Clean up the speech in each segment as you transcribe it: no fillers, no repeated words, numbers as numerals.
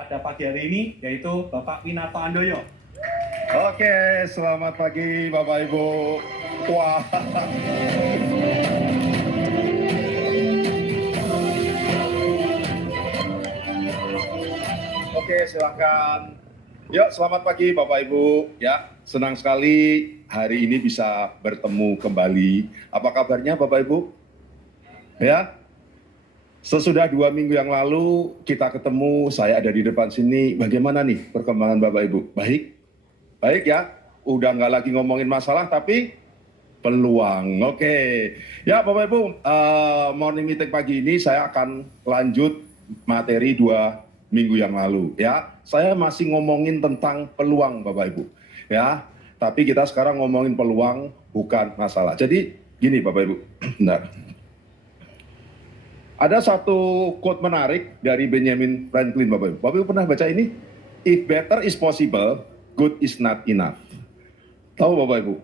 pada pagi hari ini, yaitu Bapak Winarto Handoyo. Oke, selamat pagi Bapak Ibu. Wah. Oke, silakan. Yuk, selamat pagi Bapak Ibu. Ya, senang sekali hari ini bisa bertemu kembali. Apa kabarnya Bapak Ibu? Ya, sesudah 2 minggu yang lalu kita ketemu, saya ada di depan sini. Bagaimana nih perkembangan Bapak Ibu? Baik? Baik ya, udah nggak lagi ngomongin masalah tapi peluang. Oke, ya Bapak Ibu, morning meeting pagi ini saya akan lanjut materi 2 minggu yang lalu. Ya, saya masih ngomongin tentang peluang Bapak Ibu. Ya, tapi kita sekarang ngomongin peluang bukan masalah. Jadi gini Bapak Ibu, bentar. Ada satu quote menarik dari Benjamin Franklin Bapak Ibu. Bapak Ibu pernah baca ini? If better is possible, good is not enough. Tahu Bapak Ibu?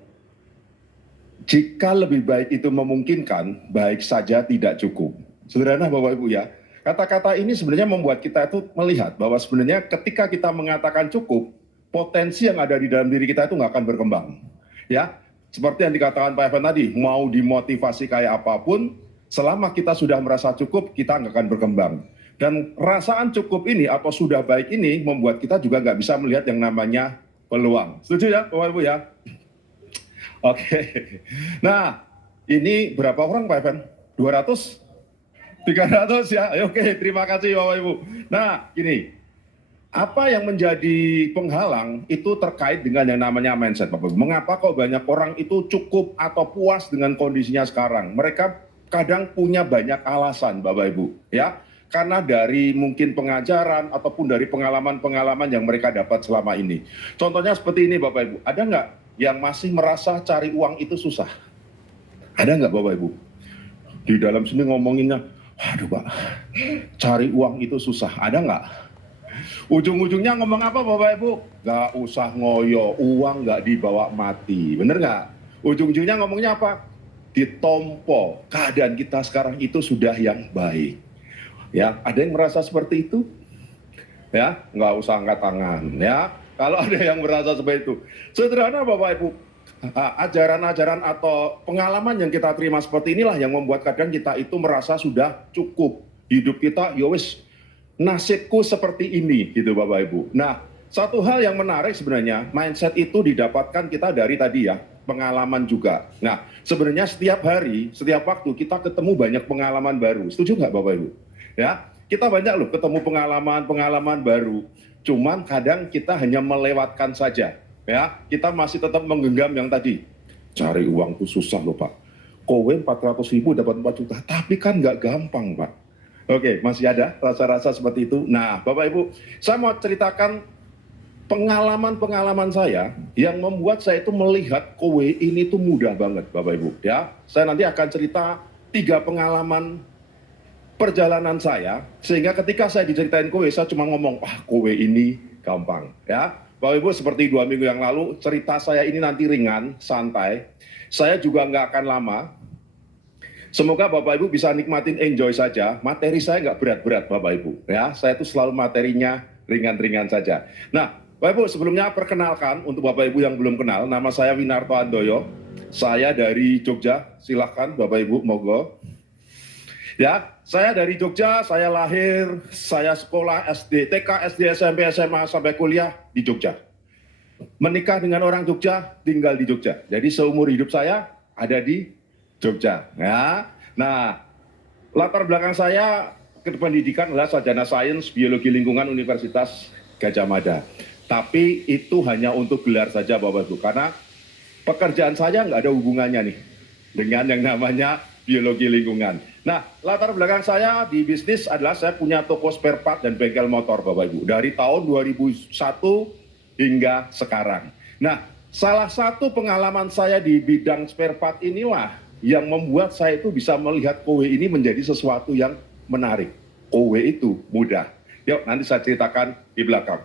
Jika lebih baik itu memungkinkan, baik saja tidak cukup. Sederhana Bapak Ibu ya. Kata-kata ini sebenarnya membuat kita itu melihat bahwa sebenarnya ketika kita mengatakan cukup, potensi yang ada di dalam diri kita itu nggak akan berkembang. Ya, seperti yang dikatakan Pak Evan tadi, mau dimotivasi kayak apapun, selama kita sudah merasa cukup, kita nggak akan berkembang. Dan rasaan cukup ini atau sudah baik ini membuat kita juga nggak bisa melihat yang namanya peluang. Setuju ya Bapak Ibu ya? Oke. Nah, ini berapa orang Pak Evan? 200? 300 ya? Oke, terima kasih Bapak Ibu. Nah, gini, apa yang menjadi penghalang itu terkait dengan yang namanya mindset Bapak Ibu. Mengapa kok banyak orang itu cukup atau puas dengan kondisinya sekarang? Mereka kadang punya banyak alasan Bapak Ibu, ya. Karena dari mungkin pengajaran ataupun dari pengalaman-pengalaman yang mereka dapat selama ini. Contohnya seperti ini Bapak Ibu, ada nggak yang masih merasa cari uang itu susah? Ada nggak Bapak Ibu? Di dalam sini ngomonginnya, aduh Pak, cari uang itu susah, ada nggak? Ujung-ujungnya ngomong apa Bapak Ibu? Nggak usah ngoyo, uang nggak dibawa mati, bener nggak? Ujung-ujungnya ngomongnya apa? Ditompo, keadaan kita sekarang itu sudah yang baik. Ya, ada yang merasa seperti itu? Ya, nggak usah angkat tangan. Ya, kalau ada yang merasa seperti itu, sederhana Bapak Ibu. Ajaran-ajaran atau pengalaman yang kita terima seperti inilah yang membuat kadang kita itu merasa sudah cukup. Hidup kita, yowis, nasibku seperti ini, gitu Bapak Ibu. Nah, satu hal yang menarik sebenarnya, mindset itu didapatkan kita dari tadi ya, pengalaman juga. Nah, sebenarnya setiap hari, setiap waktu kita ketemu banyak pengalaman baru. Setuju nggak Bapak Ibu? Ya, kita banyak loh ketemu pengalaman-pengalaman baru. Cuman kadang kita hanya melewatkan saja. Ya, kita masih tetap menggenggam yang tadi. Cari uang tuh susah loh Pak. Kowe 400.000 dapat 4 juta, tapi kan nggak gampang Pak. Oke, masih ada rasa-rasa seperti itu. Nah, Bapak Ibu, saya mau ceritakan pengalaman-pengalaman saya yang membuat saya itu melihat kowe ini tuh mudah banget, Bapak Ibu. Ya, saya nanti akan cerita 3 pengalaman perjalanan saya, sehingga ketika saya diceritain kowe, saya cuma ngomong, ah kowe ini gampang. Ya, Bapak Ibu, seperti 2 minggu yang lalu, cerita saya ini nanti ringan, santai. Saya juga nggak akan lama. Semoga Bapak Ibu bisa nikmatin, enjoy saja. Materi saya nggak berat-berat Bapak Ibu. Ya, saya itu selalu materinya ringan-ringan saja. Nah, Bapak Ibu, sebelumnya perkenalkan untuk Bapak Ibu yang belum kenal, nama saya Winarto Handoyo. Saya dari Jogja. Silahkan Bapak Ibu, monggo. Ya, saya dari Jogja, saya lahir, saya sekolah SD, TK, SD, SMP, SMA, sampai kuliah di Jogja. Menikah dengan orang Jogja, tinggal di Jogja. Jadi seumur hidup saya ada di Jogja. Ya. Nah, latar belakang saya ke pendidikan adalah sarjana sains biologi lingkungan Universitas Gadjah Mada. Tapi itu hanya untuk gelar saja Bapak Ibu, karena pekerjaan saya nggak ada hubungannya nih dengan yang namanya biologi lingkungan. Nah, latar belakang saya di bisnis adalah saya punya toko spare part dan bengkel motor Bapak Ibu. Dari tahun 2001 hingga sekarang. Nah, salah satu pengalaman saya di bidang spare part inilah yang membuat saya itu bisa melihat kowe ini menjadi sesuatu yang menarik. Kowe itu mudah. Yuk, nanti saya ceritakan di belakang.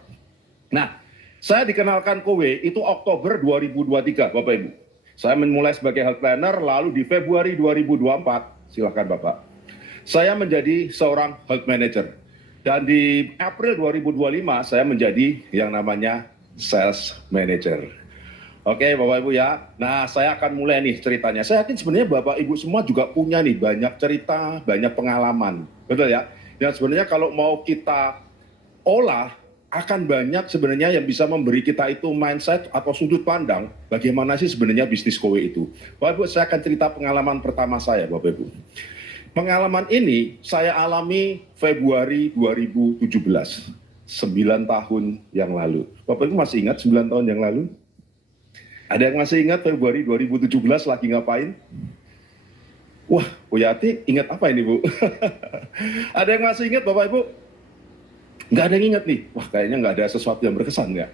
Nah, saya dikenalkan kowe itu Oktober 2023, Bapak Ibu. Saya memulai sebagai health planner, lalu di Februari 2024, silakan Bapak, saya menjadi seorang health manager. Dan di April 2025 saya menjadi yang namanya sales manager. Oke Bapak Ibu ya. Nah saya akan mulai nih ceritanya. Saya yakin sebenarnya Bapak Ibu semua juga punya nih banyak cerita, banyak pengalaman. Betul ya? Dan sebenarnya kalau mau kita olah, akan banyak sebenarnya yang bisa memberi kita itu mindset atau sudut pandang bagaimana sih sebenarnya bisnis kowe itu. Bapak Ibu, saya akan cerita pengalaman pertama saya Bapak Ibu. Pengalaman ini saya alami Februari 2017, 9 tahun yang lalu. Bapak Ibu masih ingat 9 tahun yang lalu? Ada yang masih ingat Februari 2017 lagi ngapain? Wah, Bu Yati ingat apa ini Bu? Ada yang masih ingat Bapak Ibu? Nggak ada yang ingat nih. Wah, kayaknya nggak ada sesuatu yang berkesan nggak?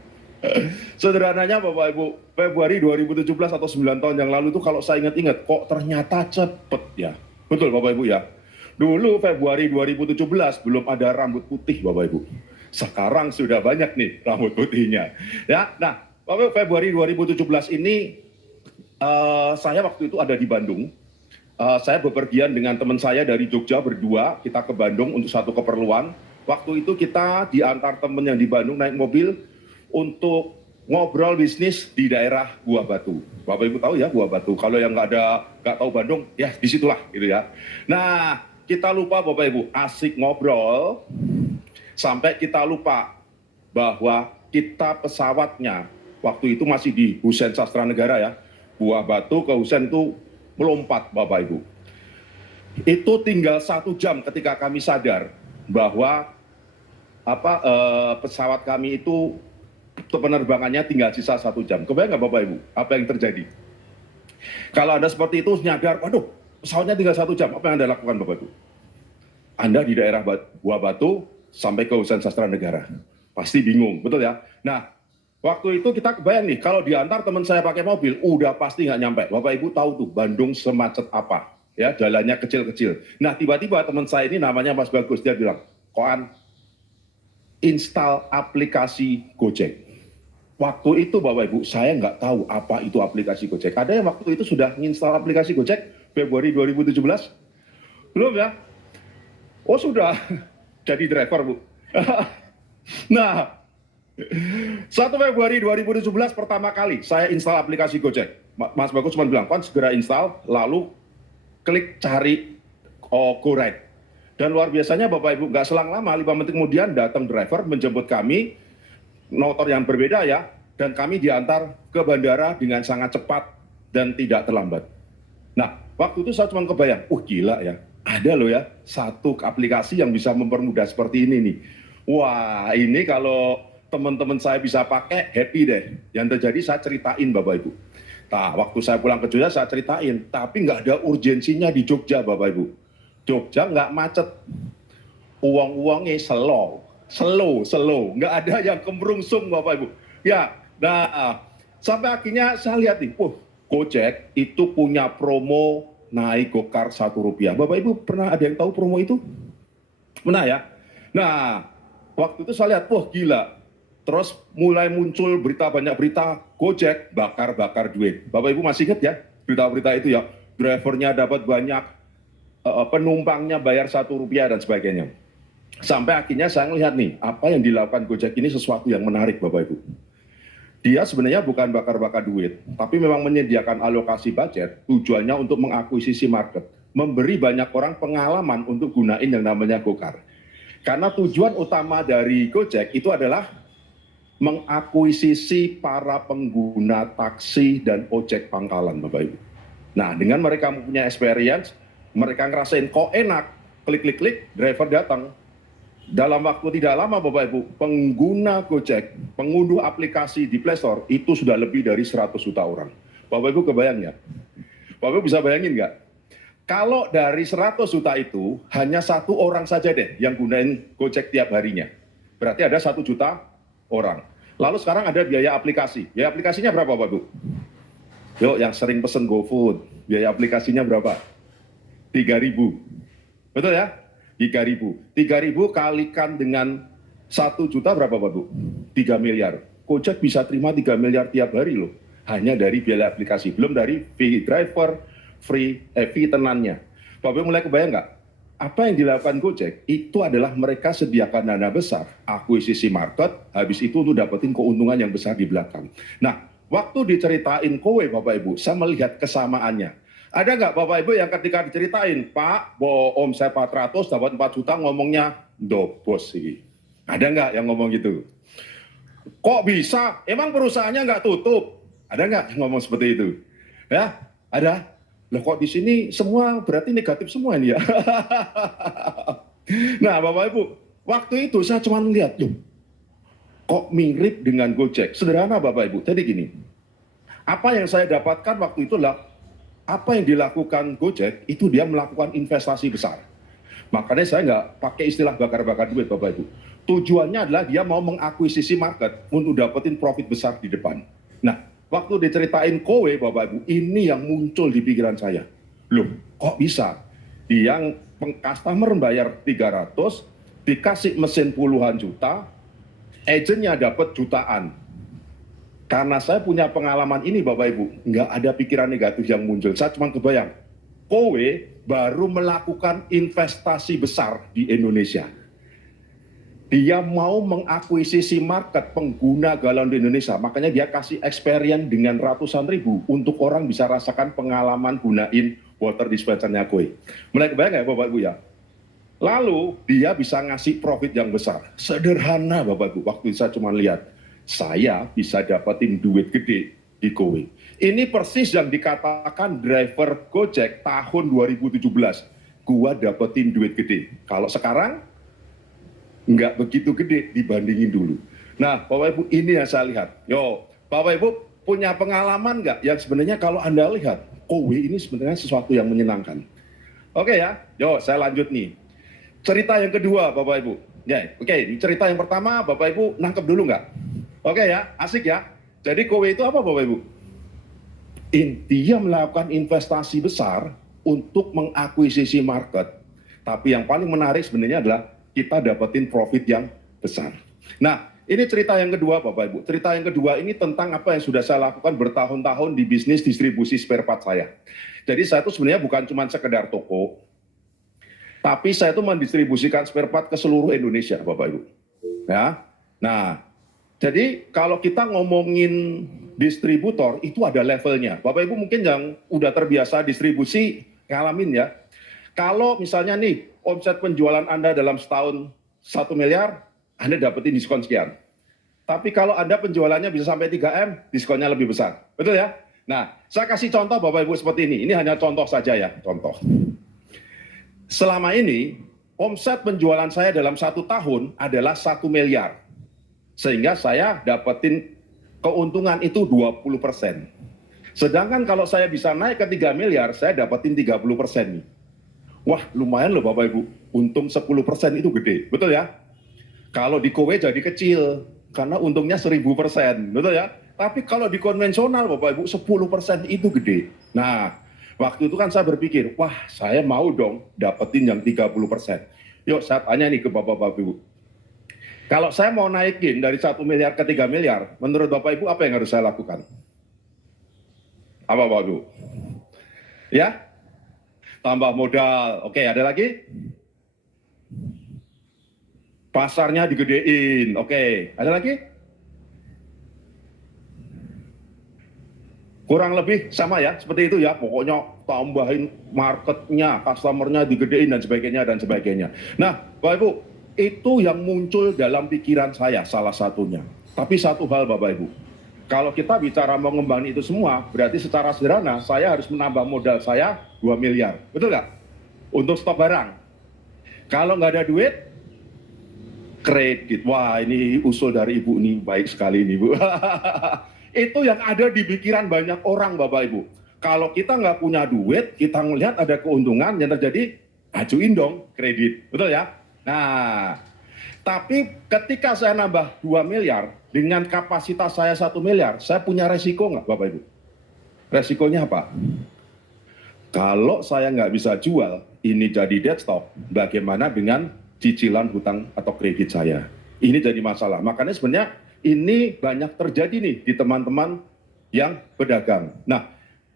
Sederhananya Bapak Ibu, Februari 2017 atau 9 tahun yang lalu itu kalau saya ingat-ingat, kok ternyata cepet ya. Betul Bapak Ibu ya. Dulu Februari 2017 belum ada rambut putih Bapak Ibu. Sekarang sudah banyak nih rambut putihnya. Ya, nah Bapak Ibu, Februari 2017 ini saya waktu itu ada di Bandung. Saya bepergian dengan teman saya dari Jogja berdua, kita ke Bandung untuk satu keperluan. Waktu itu kita diantar teman yang di Bandung naik mobil untuk ngobrol bisnis di daerah Buah Batu. Bapak Ibu tahu ya Buah Batu. Kalau yang nggak tahu Bandung, ya disitulah gitu ya. Nah, kita lupa Bapak Ibu, asik ngobrol sampai kita lupa bahwa kita pesawatnya waktu itu masih di Husein Sastra Negara ya. Buah Batu ke Husein itu melompat Bapak Ibu. Itu tinggal 1 jam ketika kami sadar bahwa pesawat kami itu penerbangannya tinggal sisa 1 jam. Kebayang nggak Bapak Ibu apa yang terjadi? Kalau Anda seperti itu nyadar, waduh pesawatnya tinggal 1 jam, apa yang Anda lakukan Bapak Ibu? Anda di daerah Buah Batu sampai ke Husein Sastra Negara. Pasti bingung, betul ya? Nah, waktu itu kita kebayang nih, kalau diantar teman saya pakai mobil, udah pasti nggak nyampe. Bapak Ibu tahu tuh, Bandung semacet apa. Ya, jalannya kecil-kecil. Nah, tiba-tiba teman saya ini namanya Mas Bagus, dia bilang, Koan, install aplikasi Gojek. Waktu itu Bapak Ibu, saya nggak tahu apa itu aplikasi Gojek. Ada yang waktu itu sudah menginstal aplikasi Gojek Februari 2017? Belum ya? Oh sudah, jadi driver Bu. Nah, 1 Februari 2017 pertama kali saya install aplikasi Gojek. Mas Bagus cuma bilang, kan segera install, lalu klik cari GoRide. Dan luar biasanya Bapak Ibu, nggak selang lama, 5 menit kemudian datang driver menjemput kami, motor yang berbeda ya, dan kami diantar ke bandara dengan sangat cepat dan tidak terlambat. Nah, waktu itu saya cuma kebayang, gila ya, ada loh ya, satu aplikasi yang bisa mempermudah seperti ini nih. Wah, ini kalau teman-teman saya bisa pakai, happy deh. Yang terjadi saya ceritain Bapak Ibu. Nah, waktu saya pulang ke Jogja saya ceritain, tapi nggak ada urgensinya di Jogja Bapak Ibu. Jogja nggak macet, uang-uangnya slow, nggak ada yang kemerungsung Bapak Ibu. Ya, nah sampai akhirnya saya lihat nih, Gojek itu punya promo naik gokar Rp1. Bapak Ibu pernah ada yang tahu promo itu? Pernah ya? Nah, waktu itu saya lihat, gila. Terus mulai muncul banyak berita Gojek bakar-bakar duit. Bapak Ibu masih ingat ya berita-berita itu ya? Drivernya dapat banyak, penumpangnya bayar Rp1 dan sebagainya. Sampai akhirnya saya melihat nih, apa yang dilakukan Gojek ini sesuatu yang menarik Bapak Ibu. Dia sebenarnya bukan bakar-bakar duit, tapi memang menyediakan alokasi budget, tujuannya untuk mengakuisisi market, memberi banyak orang pengalaman untuk gunain yang namanya Gokar. Karena tujuan utama dari Gojek itu adalah mengakuisisi para pengguna taksi dan ojek pangkalan Bapak Ibu. Nah, dengan mereka punya experience, mereka ngerasain kok enak, klik-klik-klik, driver datang. Dalam waktu tidak lama Bapak Ibu, pengguna Gojek, pengunduh aplikasi di Play Store itu sudah lebih dari 100 juta orang. Bapak Ibu kebayang nggak? Bapak Ibu bisa bayangin nggak? Kalau dari 100 juta itu, hanya 1 orang saja deh yang gunain Gojek tiap harinya. Berarti ada 1 juta orang. Lalu sekarang ada biaya aplikasi. Biaya aplikasinya berapa Bapak Ibu? Yuk, yang sering pesen GoFood, biaya aplikasinya berapa? 3.000. Betul ya? 3.000. 3.000 kalikan dengan 1 juta berapa Bapak Ibu? 3 miliar. Gojek bisa terima 3 miliar tiap hari loh. Hanya dari biaya aplikasi. Belum dari fee driver, fee tenannya. Bapak Ibu mulai kebayang nggak? apa yang dilakukan Gojek itu adalah mereka sediakan dana besar, akuisisi market, habis itu untuk dapetin keuntungan yang besar di belakang. Nah, waktu diceritain kowe Bapak Ibu, saya melihat kesamaannya. Ada nggak Bapak Ibu yang ketika diceritain, Pak, omset 400 dapat 4 juta ngomongnya, dobos sih. Ada nggak yang ngomong gitu? Kok bisa? Emang perusahaannya nggak tutup? Ada nggak yang ngomong seperti itu? Ya, ada. Loh kok di sini semua berarti negatif semua ini ya? Nah, Bapak Ibu, waktu itu saya cuma melihat, loh, kok mirip dengan Gojek? Sederhana Bapak Ibu, tadi gini, apa yang saya dapatkan waktu itu adalah, apa yang dilakukan Gojek, itu dia melakukan investasi besar. Makanya saya nggak pakai istilah bakar-bakar duit Bapak Ibu. Tujuannya adalah dia mau mengakuisisi market untuk dapetin profit besar di depan. Nah, waktu diceritain kowe Bapak Ibu, ini yang muncul di pikiran saya. Loh, kok bisa? Dia customer bayar 300, dikasih mesin puluhan juta, agentnya dapat jutaan. Karena saya punya pengalaman ini Bapak Ibu, nggak ada pikiran negatif yang muncul. Saya cuma kebayang, kowe baru melakukan investasi besar di Indonesia. Dia mau mengakuisisi market pengguna galon di Indonesia, makanya dia kasih experience dengan ratusan ribu untuk orang bisa rasakan pengalaman gunain water dispensernya kowe. Mulai kebayang nggak Bapak Ibu ya? Lalu dia bisa ngasih profit yang besar. Sederhana Bapak Ibu, waktu saya cuma lihat, saya bisa dapetin duit gede di kowe. Ini persis yang dikatakan driver Gojek tahun 2017. Gua dapetin duit gede. Kalau sekarang, nggak begitu gede dibandingin dulu. Nah, Bapak Ibu, ini yang saya lihat. Yo, Bapak Ibu punya pengalaman nggak yang sebenarnya kalau Anda lihat, kowe ini sebenarnya sesuatu yang menyenangkan. Oke ya, yo saya lanjut nih. Cerita yang kedua, Bapak Ibu. Ya, oke, cerita yang pertama, Bapak Ibu nangkep dulu nggak? Oke ya, asik ya. Jadi kowe itu apa Bapak Ibu? Dia melakukan investasi besar untuk mengakuisisi market. Tapi yang paling menarik sebenarnya adalah kita dapetin profit yang besar. Nah, ini cerita yang kedua Bapak Ibu. Cerita yang kedua ini tentang apa yang sudah saya lakukan bertahun-tahun di bisnis distribusi spare part saya. Jadi saya itu sebenarnya bukan cuma sekedar toko, tapi saya itu mendistribusikan spare part ke seluruh Indonesia Bapak Ibu. Ya. Nah, jadi kalau kita ngomongin distributor itu ada levelnya. Bapak Ibu mungkin yang udah terbiasa distribusi ngalamin ya. Kalau misalnya nih omset penjualan Anda dalam setahun 1 miliar, Anda dapetin diskon sekian. Tapi kalau Anda penjualannya bisa sampai 3M, diskonnya lebih besar. Betul ya? Nah, saya kasih contoh Bapak Ibu seperti ini. Ini hanya contoh saja ya, contoh. Selama ini, omset penjualan saya dalam 1 tahun adalah 1 miliar. Sehingga saya dapetin keuntungan itu 20%. Sedangkan kalau saya bisa naik ke 3 miliar, saya dapetin 30% nih. Wah, lumayan loh Bapak Ibu. Untung 10% itu gede. Betul ya? Kalau di kowe jadi kecil, karena untungnya 1000%. Betul ya? Tapi kalau di konvensional Bapak Ibu, 10% itu gede. Nah, waktu itu kan saya berpikir, wah saya mau dong dapetin yang 30%. Yuk saya tanya nih ke Bapak-Bapak Ibu. Kalau saya mau naikin dari 1 miliar ke 3 miliar, menurut Bapak Ibu apa yang harus saya lakukan? Apa Bapak Ibu? Ya? Tambah modal. Oke, ada lagi? Pasarnya digedein. Oke, ada lagi? Kurang lebih sama ya, seperti itu ya. Pokoknya tambahin marketnya, customernya digedein dan sebagainya dan sebagainya. Nah, Bapak Ibu, itu yang muncul dalam pikiran saya salah satunya. Tapi satu hal Bapak Ibu, kalau kita bicara mengembangkan itu semua, berarti secara sederhana saya harus menambah modal saya 2 miliar. Betul nggak? Untuk stok barang. Kalau nggak ada duit, kredit. Wah, ini usul dari Ibu nih, baik sekali nih Bu. Itu yang ada di pikiran banyak orang Bapak Ibu. Kalau kita nggak punya duit, kita ngelihat ada keuntungan yang terjadi, ajuin dong kredit. Betul ya? Nah, tapi ketika saya nambah 2 miliar, dengan kapasitas saya 1 miliar, saya punya resiko nggak Bapak Ibu? Resikonya apa? Kalau saya nggak bisa jual, ini jadi dead stock, bagaimana dengan cicilan hutang atau kredit saya? Ini jadi masalah. Makanya sebenarnya ini banyak terjadi nih di teman-teman yang pedagang. Nah,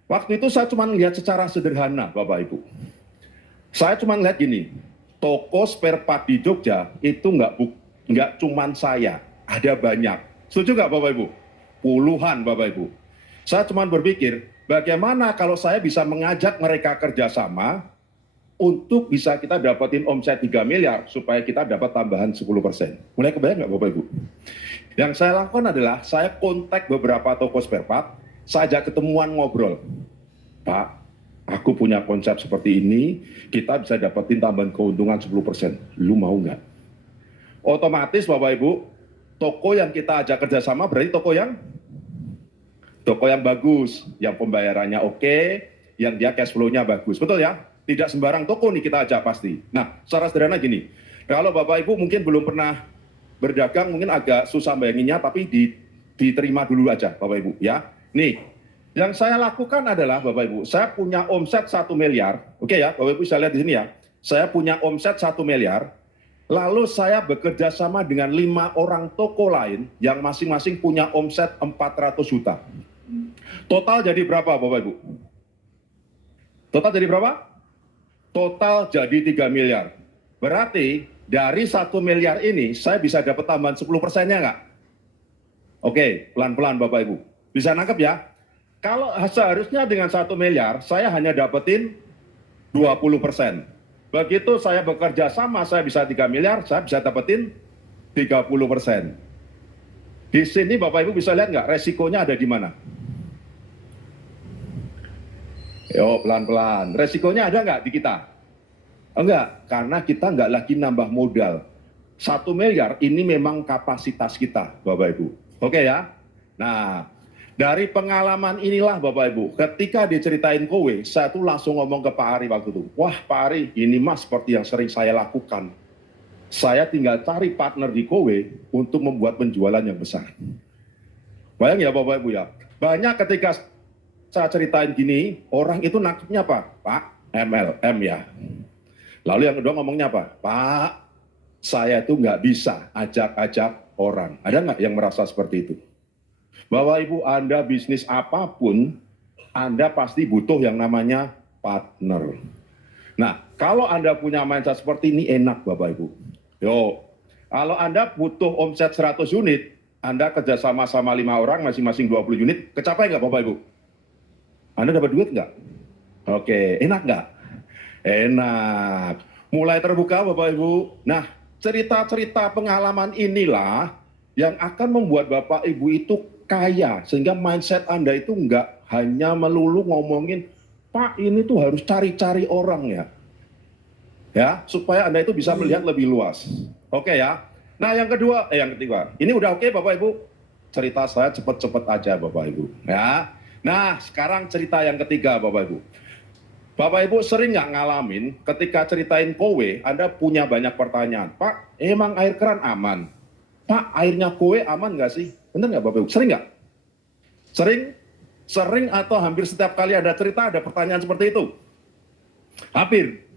waktu itu saya cuma lihat secara sederhana Bapak Ibu. Saya cuma lihat gini, toko spare part di Jogja itu nggak cuman saya, ada banyak. Setuju nggak Bapak Ibu? Puluhan Bapak Ibu. Saya cuma berpikir, bagaimana kalau saya bisa mengajak mereka kerjasama untuk bisa kita dapetin omset 3 miliar supaya kita dapat tambahan 10%. Mulai kebayang nggak Bapak Ibu? Yang saya lakukan adalah saya kontak beberapa toko spare part, saya ajak ketemuan ngobrol. Pak, aku punya konsep seperti ini, kita bisa dapetin tambahan keuntungan 10%. Lu mau nggak? Otomatis Bapak Ibu, toko yang kita ajak kerjasama berarti toko yang bagus, yang pembayarannya oke, yang dia cash flow-nya bagus, betul ya? Tidak sembarang toko nih kita ajak pasti. Nah, secara sederhana gini, kalau Bapak Ibu mungkin belum pernah berdagang, mungkin agak susah bayanginnya, tapi diterima dulu aja Bapak Ibu ya. Nih, yang saya lakukan adalah Bapak Ibu, saya punya omset 1 miliar, oke ya, Bapak Ibu bisa lihat di sini ya. Saya punya omset 1 miliar, lalu saya bekerja sama dengan 5 orang toko lain yang masing-masing punya omset 400 juta. Total jadi berapa Bapak Ibu? Total jadi berapa? Total jadi 3 miliar. Berarti dari 1 miliar ini saya bisa dapat tambahan 10%-nya nggak? Oke, pelan-pelan Bapak Ibu. Bisa nangkep ya? Kalau seharusnya dengan 1 miliar saya hanya dapetin 20%. Begitu saya bekerja sama saya bisa 3 miliar, saya bisa dapetin 30%. Di sini Bapak Ibu bisa lihat nggak resikonya ada di mana? Yo, pelan-pelan. Resikonya ada nggak di kita? Enggak, karena kita nggak lagi nambah modal. 1 miliar ini memang kapasitas kita, Bapak Ibu. Oke ya? Nah, dari pengalaman inilah Bapak Ibu, ketika diceritain kowe, saya tuh langsung ngomong ke Pak Ari waktu itu. Wah Pak Ari, ini mas seperti yang sering saya lakukan. Saya tinggal cari partner di kowe untuk membuat penjualan yang besar. Bayang ya Bapak Ibu ya? Banyak ketika saya ceritain gini, orang itu nangkepnya apa? Pak, MLM ya. Lalu yang kedua ngomongnya apa? Pak, saya itu nggak bisa ajak-ajak orang. Ada nggak yang merasa seperti itu? Bapak Ibu, Anda bisnis apapun, Anda pasti butuh yang namanya partner. Nah, kalau Anda punya mindset seperti ini enak Bapak Ibu. Yo, kalau Anda butuh omset 100 unit, Anda kerjasama sama 5 orang, masing-masing 20 unit, kecapai nggak Bapak Ibu? Anda dapat duit nggak? Oke, enak nggak? Enak. Mulai terbuka Bapak Ibu. Nah, cerita-cerita pengalaman inilah yang akan membuat Bapak Ibu itu kaya. Sehingga mindset Anda itu nggak hanya melulu ngomongin, Pak ini tuh harus cari-cari orang ya. Ya, supaya Anda itu bisa melihat lebih luas. Oke ya. Nah yang ketiga. Ini udah oke Bapak Ibu? Cerita saya cepet-cepet aja Bapak Ibu. Ya. Nah, sekarang cerita yang ketiga Bapak Ibu. Bapak Ibu sering nggak ngalamin ketika ceritain kowe, Anda punya banyak pertanyaan. Pak, emang air keran aman? Pak, airnya kowe aman nggak sih? Bener nggak Bapak Ibu? Sering nggak? Sering? Sering atau hampir setiap kali ada cerita, ada pertanyaan seperti itu? Hampir.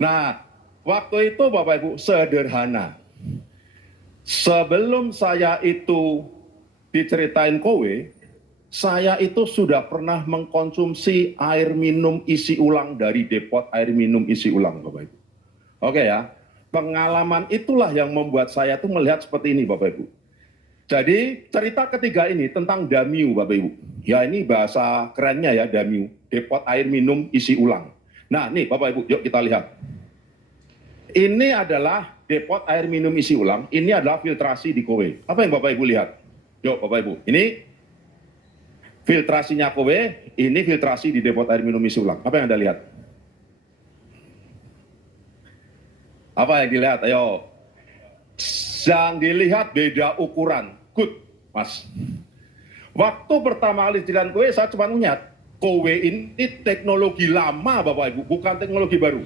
Nah, waktu itu Bapak Ibu sederhana. Sebelum saya itu diceritain kowe, saya itu sudah pernah mengkonsumsi air minum isi ulang dari depot air minum isi ulang Bapak Ibu. Oke ya, pengalaman itulah yang membuat saya tuh melihat seperti ini Bapak Ibu. Jadi cerita ketiga ini tentang Damiu Bapak Ibu. Ya ini bahasa kerennya ya Damiu, depot air minum isi ulang. Nah nih Bapak Ibu, yuk kita lihat. Ini adalah depot air minum isi ulang, ini adalah filtrasi di kowe. Apa yang Bapak Ibu lihat? Yuk Bapak Ibu, ini filtrasinya kowe, ini filtrasi di depot air minum isi ulang. Apa yang Anda lihat? Apa yang dilihat? Ayo. Yang dilihat beda ukuran. Good, Mas. Waktu pertama kali jalan kowe, saya cuma melihat kowe ini teknologi lama Bapak Ibu, bukan teknologi baru.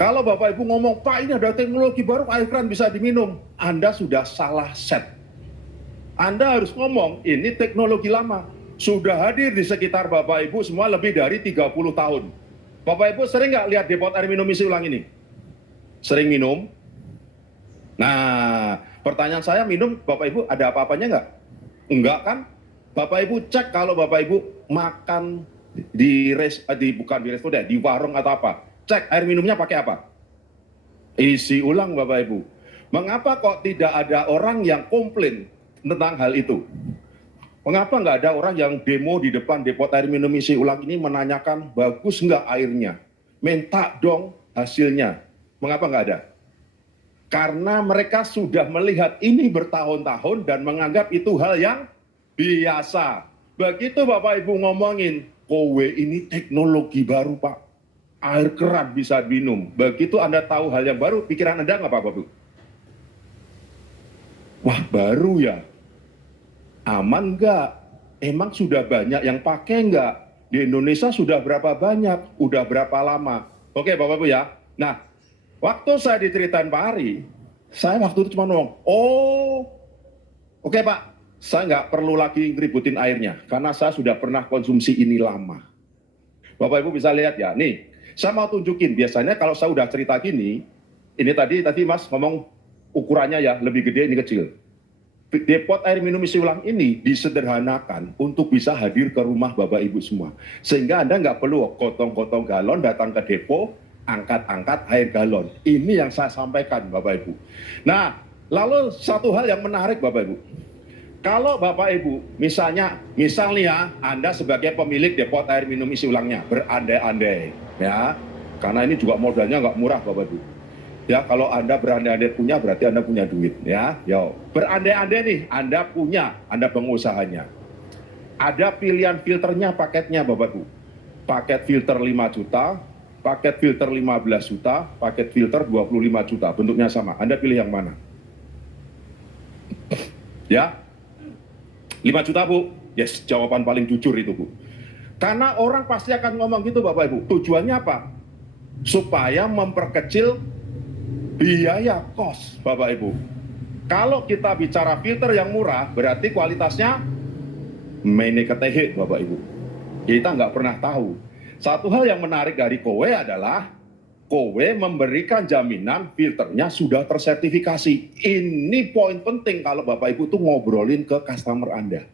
Kalau Bapak Ibu ngomong, Pak ini ada teknologi baru, air keran bisa diminum. Anda sudah salah set. Anda harus ngomong, ini teknologi lama. Sudah hadir di sekitar Bapak Ibu semua lebih dari 30 tahun. Bapak Ibu sering nggak lihat depot air minum isi ulang ini? Sering minum? Nah, pertanyaan saya minum, Bapak Ibu ada apa-apanya nggak? Enggak kan? Bapak Ibu cek kalau Bapak Ibu makan di warung atau apa. Cek air minumnya pakai apa? Isi ulang Bapak Ibu. Mengapa kok tidak ada orang yang komplain tentang hal itu? Mengapa nggak ada orang yang demo di depan depot air minum isi ulang ini menanyakan bagus nggak airnya? Minta dong hasilnya. Mengapa nggak ada? Karena mereka sudah melihat ini bertahun-tahun dan menganggap itu hal yang biasa. Begitu Bapak Ibu ngomongin, kowe ini teknologi baru Pak. Air keran bisa minum. Begitu Anda tahu hal yang baru, pikiran Anda nggak Bapak Ibu? Wah baru ya? Aman nggak? Emang sudah banyak yang pakai nggak? Di Indonesia sudah berapa banyak? Udah berapa lama? Oke Bapak Ibu ya. Nah, waktu saya diceritain Pak Ari, saya waktu itu cuma ngomong, oh oke Pak, saya nggak perlu lagi ngeributin airnya, karena saya sudah pernah konsumsi ini lama. Bapak Ibu bisa lihat ya, nih, saya mau tunjukin, biasanya kalau saya udah cerita gini, ini tadi Mas ngomong ukurannya ya, lebih gede, ini kecil. Depot air minum isi ulang ini disederhanakan untuk bisa hadir ke rumah Bapak Ibu semua. Sehingga Anda nggak perlu gotong-gotong galon datang ke depo, angkat-angkat air galon. Ini yang saya sampaikan Bapak Ibu. Nah, lalu satu hal yang menarik Bapak Ibu. Kalau Bapak Ibu, misalnya ya, Anda sebagai pemilik depot air minum isi ulangnya, berandai-andai, ya, karena ini juga modalnya nggak murah Bapak Ibu. Ya, kalau Anda berandai-andai punya, berarti Anda punya duit, ya. Yo, berandai-andai nih, Anda punya, Anda pengusahanya. Ada pilihan filternya, paketnya Bapak Ibu. Paket filter 5 juta, paket filter 15 juta, paket filter 25 juta, bentuknya sama. Anda pilih yang mana? Ya, 5 juta Bu. Yes, jawaban paling jujur itu Bu. Karena orang pasti akan ngomong gitu Bapak Ibu. Tujuannya apa? Supaya memperkecil biaya kos Bapak Ibu. Kalau kita bicara filter yang murah, berarti kualitasnya mene ketehe Bapak Ibu. Kita nggak pernah tahu. Satu hal yang menarik dari Kowe adalah Kowe memberikan jaminan filternya sudah tersertifikasi. Ini poin penting kalau Bapak Ibu tuh ngobrolin ke customer Anda.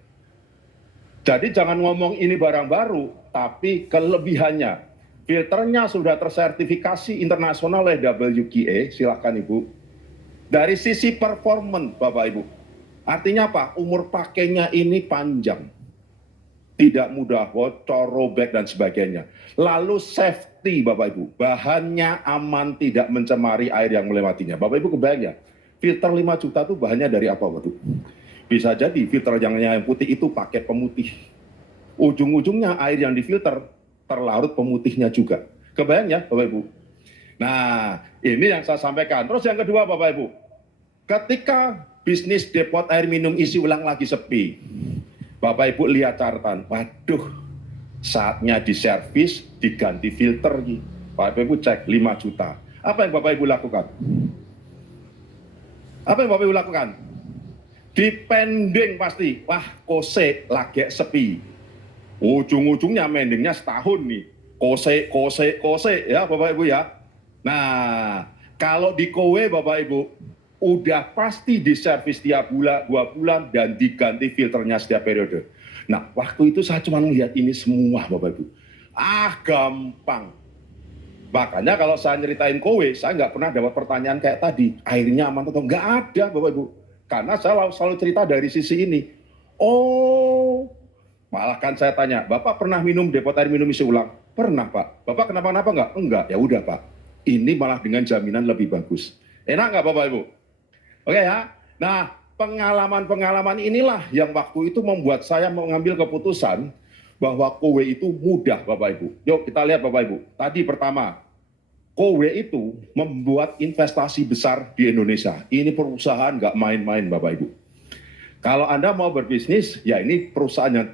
Jadi jangan ngomong ini barang baru, tapi kelebihannya. Filternya sudah tersertifikasi internasional oleh WQA, silakan Ibu. Dari sisi performance Bapak Ibu. Artinya apa? Umur pakainya ini panjang. Tidak mudah bocor, robek, dan sebagainya. Lalu safety Bapak Ibu. Bahannya aman, tidak mencemari air yang melewatinya. Bapak Ibu kebayang ya? Filter 5 juta itu bahannya dari apa Bapak Ibu? Bisa jadi filter yang putih itu pakai pemutih. Ujung-ujungnya air yang difilter terlarut pemutihnya juga. Kebayang ya Bapak Ibu? Nah, ini yang saya sampaikan. Terus yang kedua Bapak Ibu, ketika bisnis depot air minum isi ulang lagi sepi, Bapak Ibu lihat catatan, waduh, saatnya diservis, diganti filter. Bapak Ibu cek 5 juta. Apa yang Bapak Ibu lakukan? Apa yang Bapak Ibu lakukan? Dipending pasti, wah kose lagi sepi. Ujung-ujungnya mendingnya setahun nih. Kose ya Bapak Ibu ya. Nah, kalau di Kowe Bapak Ibu, udah pasti diservis tiap bulan, 2 bulan, dan diganti filternya setiap periode. Nah, waktu itu saya cuma melihat ini semua Bapak Ibu. Gampang. Makanya kalau saya nyeritain Kowe, saya nggak pernah dapat pertanyaan kayak tadi, airnya aman atau nggak ada Bapak Ibu. Karena saya selalu cerita dari sisi ini. Oh, malah kan saya tanya, Bapak pernah minum depot air minum isi ulang? Pernah Pak. Bapak kenapa-napa nggak? Enggak. Ya udah Pak. Ini malah dengan jaminan lebih bagus. Enak nggak Bapak Ibu? Oke ya. Nah, pengalaman-pengalaman inilah yang waktu itu membuat saya mengambil keputusan bahwa Kowe itu mudah Bapak Ibu. Yuk kita lihat Bapak Ibu. Tadi pertama, Kowe itu membuat investasi besar di Indonesia. Ini perusahaan nggak main-main Bapak Ibu. Kalau Anda mau berbisnis, ya ini perusahaan yang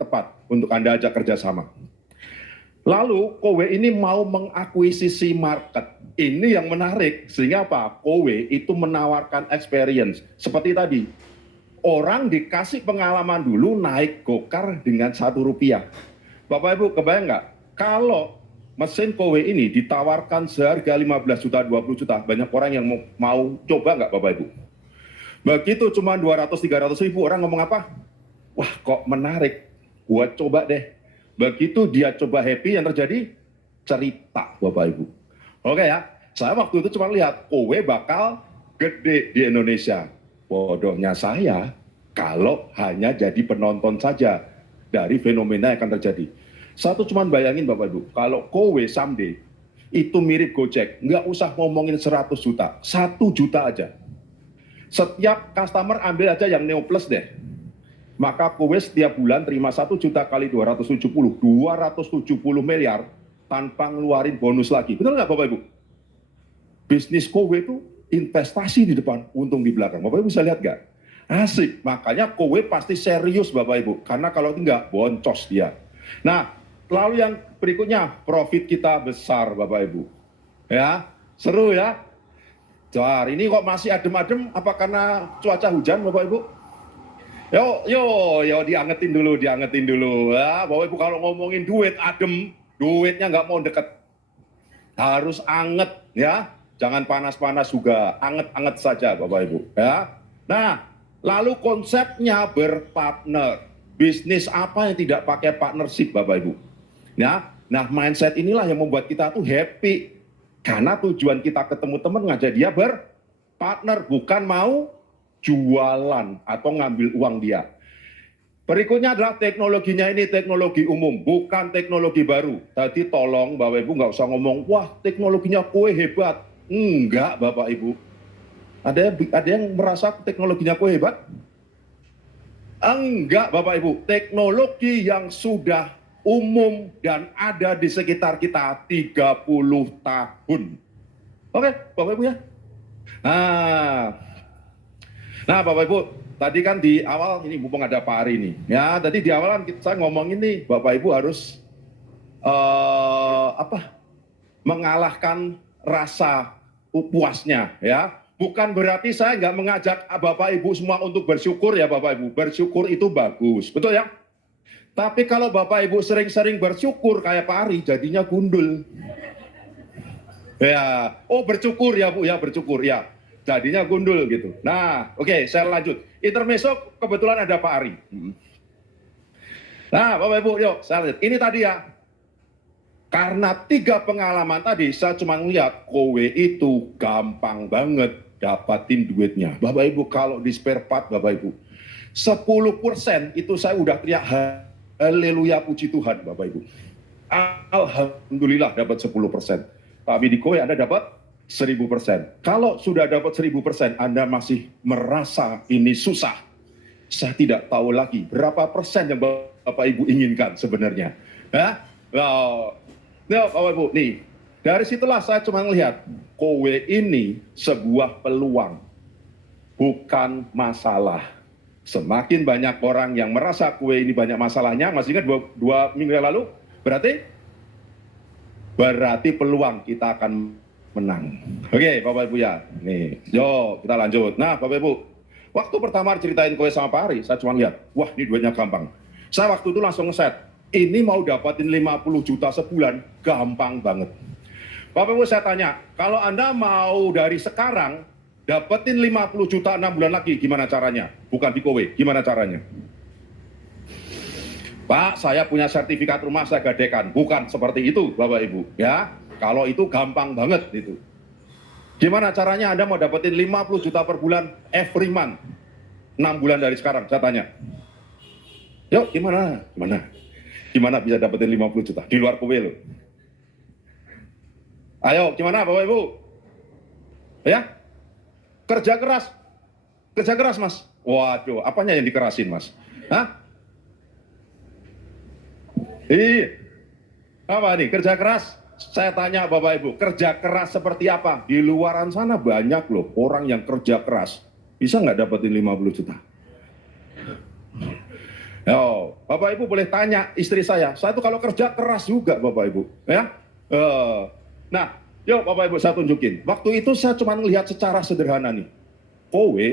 tepat untuk Anda ajak kerjasama. Lalu Kowe ini mau mengakuisisi market. Ini yang menarik, sehingga apa? Kowe itu menawarkan experience. Seperti tadi, orang dikasih pengalaman dulu naik gokar dengan Rp1. Bapak Ibu kebayang nggak? Kalau mesin Kowe ini ditawarkan seharga 15 juta, 20 juta, banyak orang yang mau coba nggak Bapak Ibu? Begitu cuma 200-300 ribu, orang ngomong apa? Wah kok menarik, gua coba deh. Begitu dia coba happy, yang terjadi cerita Bapak Ibu. Oke ya. Saya waktu itu cuma lihat kowe bakal gede di Indonesia. Bodohnya saya kalau hanya jadi penonton saja dari fenomena yang akan terjadi. Satu cuma bayangin Bapak Ibu, kalau kowe someday itu mirip Gojek, nggak usah ngomongin 100 juta, 1 juta aja. Setiap customer ambil aja yang Neo Plus deh. Maka kowe setiap bulan terima 1 juta kali 270, 270 miliar tanpa ngeluarin bonus lagi. Betul nggak Bapak Ibu? Bisnis kowe itu investasi di depan, untung di belakang. Bapak Ibu bisa lihat nggak? Asik, makanya kowe pasti serius Bapak Ibu, karena kalau enggak boncos dia. Nah, lalu yang berikutnya, profit kita besar Bapak Ibu. Ya, seru ya. Jar, ini kok masih adem-adem, apa karena cuaca hujan Bapak Ibu? Yo, diangetin dulu. Ya, Bapak Ibu kalau ngomongin duit adem, duitnya nggak mau deket. Harus anget ya, jangan panas-panas juga, anget-anget saja Bapak Ibu. Ya, nah, lalu konsepnya berpartner. Bisnis apa yang tidak pakai partnership Bapak Ibu? Ya, nah mindset inilah yang membuat kita tuh happy. Karena tujuan kita ketemu teman ngajak dia berpartner, bukan mau jualan atau ngambil uang dia. Berikutnya adalah teknologinya ini teknologi umum, bukan teknologi baru. Tadi tolong Bapak Ibu nggak usah ngomong, wah teknologinya kue hebat. Enggak Bapak Ibu. Ada yang merasa teknologinya kue hebat? Enggak Bapak Ibu, teknologi yang sudah umum dan ada di sekitar kita 30 tahun. Oke, Bapak Ibu ya. Nah Bapak Ibu, tadi kan di awal ini mumpung ada Pak Ari nih. Ya, tadi di awal kan saya ngomong ini Bapak Ibu harus mengalahkan rasa puasnya ya. Bukan berarti saya nggak mengajak Bapak Ibu semua untuk bersyukur ya Bapak Ibu. Bersyukur itu bagus, betul ya? Tapi kalau Bapak Ibu sering-sering bersyukur kayak Pak Ari, jadinya gundul. Ya, oh bersyukur ya Bu, ya bersyukur ya. Jadinya gundul gitu. Nah, oke, saya lanjut. Intermezzo kebetulan ada Pak Ari. Nah, Bapak Ibu, yuk saya lihat. Ini tadi ya. Karena 3 pengalaman tadi, saya cuma melihat kowe itu gampang banget dapatin duitnya. Bapak Ibu, kalau di spare part, Bapak Ibu, 10% itu saya udah teriak haleluya puji Tuhan, Bapak Ibu. Alhamdulillah dapat 10%. Tapi di kowe Anda dapat 1000%. Kalau sudah dapat 1000%, Anda masih merasa ini susah. Saya tidak tahu lagi berapa persen yang Bapak Ibu inginkan sebenarnya. Ya? Nah, Bapak Ibu, nih, dari situlah saya cuma melihat kowe ini sebuah peluang, bukan masalah. Semakin banyak orang yang merasa kowe ini banyak masalahnya, masih ingat dua minggu yang lalu, berarti peluang kita akan menang. Oke, Bapak Ibu ya, nih, yuk kita lanjut. Nah, Bapak Ibu, waktu pertama ceritain kowe sama Pak Ari, saya cuma lihat, wah ini duitnya gampang. Saya waktu itu langsung ngeset. Ini mau dapatin 50 juta sebulan, gampang banget. Bapak Ibu saya tanya, kalau Anda mau dari sekarang, dapetin 50 juta 6 bulan lagi, gimana caranya? Bukan di kowe, gimana caranya? Pak, saya punya sertifikat rumah, saya gadekan. Bukan seperti itu, Bapak Ibu. Ya, kalau itu gampang banget itu. Gimana caranya Anda mau dapetin 50 juta per bulan, every month? 6 bulan dari sekarang, saya tanya. Yuk, gimana? Gimana bisa dapetin 50 juta? Di luar kowe loh. Ayo, gimana Bapak Ibu? Ya? Kerja keras Mas. Waduh, apanya yang dikerasin Mas? Hah? Apa nih? Kerja keras? Saya tanya Bapak Ibu, kerja keras seperti apa? Di luaran sana banyak loh orang yang kerja keras. Bisa nggak dapetin 50 juta? Yo, Bapak Ibu boleh tanya istri saya tuh kalau kerja keras juga Bapak Ibu, ya. Nah, yuk Bapak Ibu saya tunjukin. Waktu itu saya cuma melihat secara sederhana nih. Kowe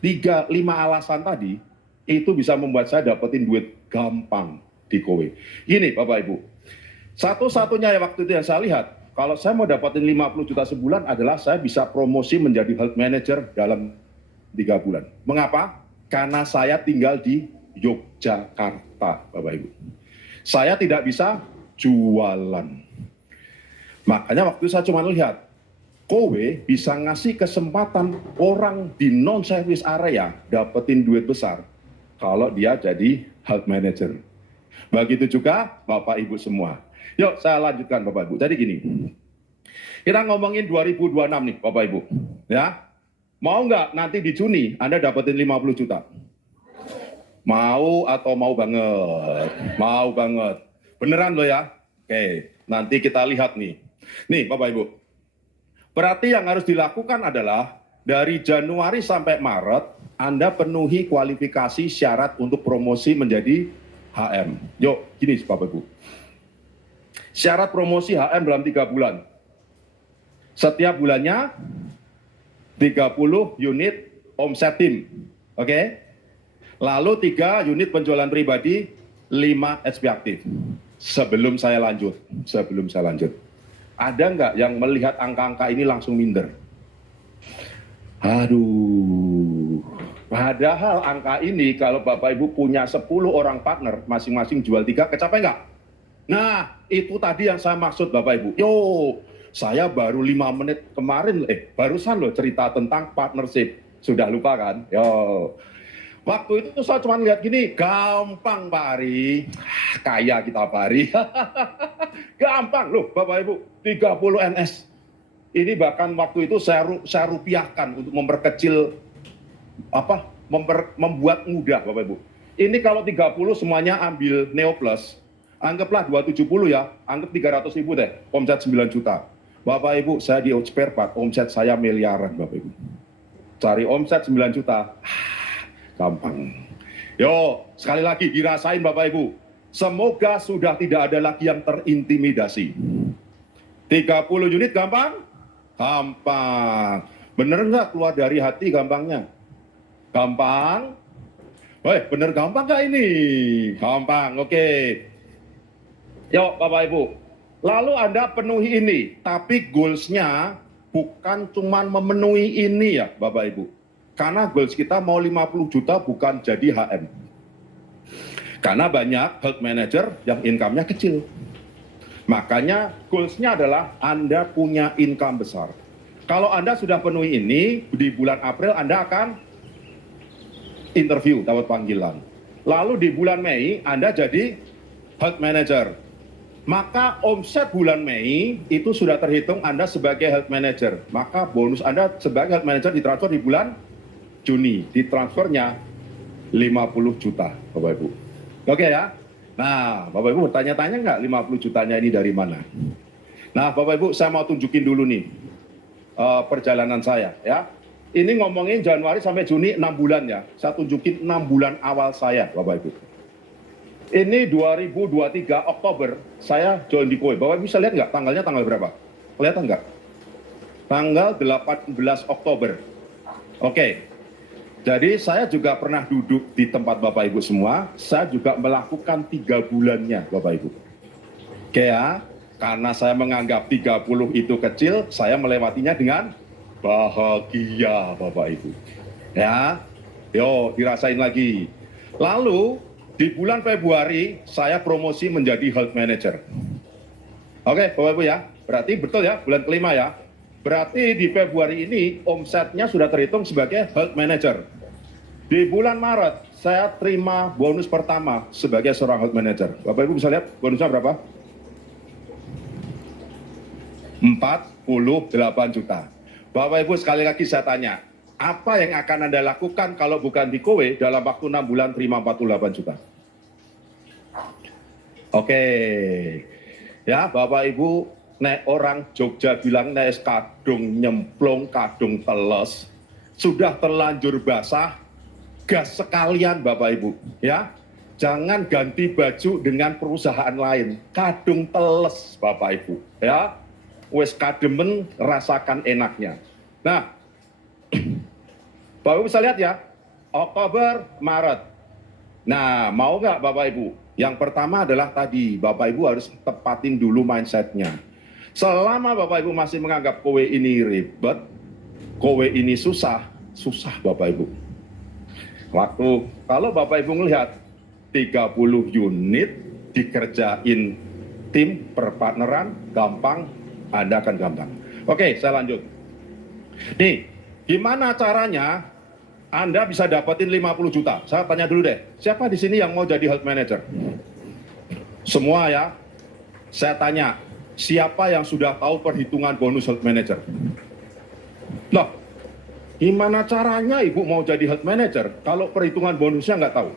3-5 alasan tadi itu bisa membuat saya dapetin duit gampang di kowe. Gini Bapak Ibu, satu-satunya waktu itu yang saya lihat, kalau saya mau dapetin 50 juta sebulan adalah saya bisa promosi menjadi health manager dalam 3 bulan. Mengapa? Karena saya tinggal di Yogyakarta, Bapak Ibu. Saya tidak bisa jualan. Makanya waktu saya cuma lihat, kowe bisa ngasih kesempatan orang di non-service area dapetin duit besar kalau dia jadi health manager. Begitu juga Bapak Ibu semua. Yuk saya lanjutkan Bapak Ibu. Jadi gini, kita ngomongin 2026 nih Bapak Ibu. Ya, mau nggak nanti di Juni Anda dapetin 50 juta? Mau atau mau banget? Mau banget. Beneran loh ya? Oke, nanti kita lihat nih. Nih Bapak Ibu, berarti yang harus dilakukan adalah dari Januari sampai Maret, Anda penuhi kualifikasi syarat untuk promosi menjadi HM. Yuk, gini Bapak Ibu. Syarat promosi HM dalam 3 bulan. Setiap bulannya 30 unit omset tim. Oke? Lalu 3 unit penjualan pribadi, 5 SP aktif. Sebelum saya lanjut, ada nggak yang melihat angka-angka ini langsung minder? Aduh, padahal angka ini kalau Bapak Ibu punya 10 orang partner, masing-masing jual 3, kecapai nggak? Nah, itu tadi yang saya maksud Bapak Ibu. Yo, saya baru 5 menit kemarin, barusan loh cerita tentang partnership. Sudah lupa kan? Yo, waktu itu saya cuma lihat gini, gampang Pak Ari, kaya kita Pak Ari. Gampang loh Bapak Ibu, 30 NS. Ini bahkan waktu itu saya rupiahkan untuk memperkecil, membuat mudah Bapak Ibu. Ini kalau 30 semuanya ambil Neo Plus, anggaplah 270 ya, anggap 300 ribu deh, omset 9 juta. Bapak Ibu, saya di spare part, omset saya miliaran Bapak Ibu. Cari omset 9 juta, gampang. Yo, sekali lagi dirasain Bapak Ibu. Semoga sudah tidak ada lagi yang terintimidasi. 30 unit gampang? Gampang. Bener nggak keluar dari hati gampangnya? Gampang? Bener gampang nggak ini? Gampang, oke. Yuk Bapak Ibu. Lalu Anda penuhi ini, tapi goals-nya bukan cuma memenuhi ini ya Bapak Ibu. Karena goals kita mau 50 juta bukan jadi HM. Karena banyak health manager yang income-nya kecil. Makanya goals-nya adalah Anda punya income besar. Kalau Anda sudah penuhi ini, di bulan April Anda akan interview, dapat panggilan. Lalu di bulan Mei Anda jadi health manager. Maka omset bulan Mei itu sudah terhitung Anda sebagai health manager. Maka bonus Anda sebagai health manager ditransfer di bulan Juni, ditransfernya 50 juta Bapak Ibu. Oke ya. Nah Bapak Ibu bertanya-tanya nggak 50 jutanya ini dari mana? Nah Bapak Ibu saya mau tunjukin dulu nih perjalanan saya ya. Ini ngomongin Januari sampai Juni 6 bulan ya. Saya tunjukin 6 bulan awal saya Bapak Ibu. Ini 2023 Oktober saya join di Kowe. Bapak Ibu bisa lihat nggak tanggalnya tanggal berapa? Kelihatan nggak? Tanggal 18 Oktober. Oke. Jadi saya juga pernah duduk di tempat Bapak Ibu semua, saya juga melakukan 3 bulannya Bapak Ibu. Oke ya, karena saya menganggap 30 itu kecil, saya melewatinya dengan bahagia Bapak Ibu. Ya, yo dirasain lagi. Lalu di bulan Februari saya promosi menjadi health manager. Oke Bapak Ibu ya, berarti betul ya bulan kelima ya. Berarti di Februari ini omsetnya sudah terhitung sebagai health manager. Di bulan Maret saya terima bonus pertama sebagai seorang health manager. Bapak Ibu bisa lihat bonusnya berapa? 48 juta. Bapak Ibu sekali lagi saya tanya, apa yang akan Anda lakukan kalau bukan di Kowe dalam waktu 6 bulan terima 48 juta? Oke. Ya Bapak Ibu, nek orang Jogja bilang nek kadung nyemplung, kadung teles, sudah terlanjur basah, gas sekalian Bapak Ibu, ya. Jangan ganti baju dengan perusahaan lain. Kadung teles Bapak Ibu, ya. Wes kademen rasakan enaknya. Nah, Bapak Ibu bisa lihat ya, Oktober, Maret. Nah, mau nggak Bapak Ibu? Yang pertama adalah tadi, Bapak Ibu harus tepatin dulu mindsetnya. Selama Bapak Ibu masih menganggap Kowe ini ribet, Kowe ini susah, susah Bapak Ibu. Waktu, kalau Bapak Ibu melihat 30 unit dikerjain tim perpartneran, gampang, Anda akan gampang. Oke, saya lanjut. Nih, gimana caranya Anda bisa dapetin 50 juta? Saya tanya dulu deh, siapa di sini yang mau jadi health manager? Semua ya. Saya tanya, siapa yang sudah tahu perhitungan bonus health manager? Loh, gimana caranya Ibu mau jadi health manager kalau perhitungan bonusnya nggak tahu?